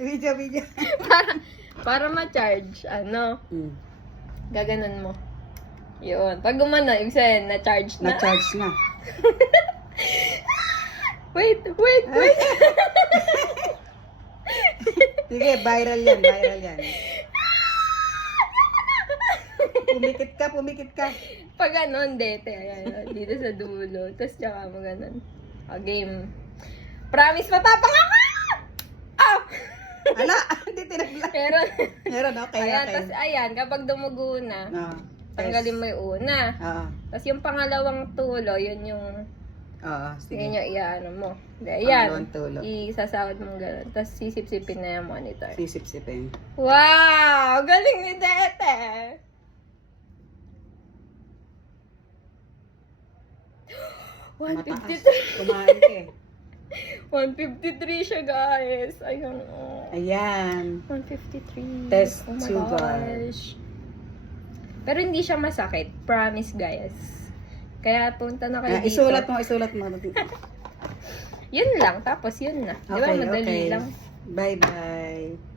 Video. Para ma-charge, ano, Mm. gaganon mo. Yun. Pag gumana, ibig sabihin, na-charge na. Na-charge na. Wait. Sige, viral yan. Pumikit ka. Pag ganon, dete, ayan, dito sa dulo. Tapos tsaka mo ganon. Game. Promise, matapang ako! Ah! Ala, hindi tinagla. Meron, okay. Ayan, tapos ayan, kapag dumugo na, No. tanggalin mo yung una. Oo. Tapos yung pangalawang tulo, yun yung Sige. yun yung iyaano mo. Pangalawang Ayan, tulo. isasahod mo gano'n. Tapos sisip-sipin na yung monitor. Sisip-sipin. Wow! Galing ni Dete! Mataas. 153. Kumain ka eh. 153 siya, guys. Ayun, oh. Ayan. 153. Test Oh my sugar. gosh. Pero hindi siya masakit. Promise, guys. Kaya punta na kayo dito. Isulat mo. Yun lang. Tapos yun na. Di ba? Okay, Madali okay. lang. Bye-bye.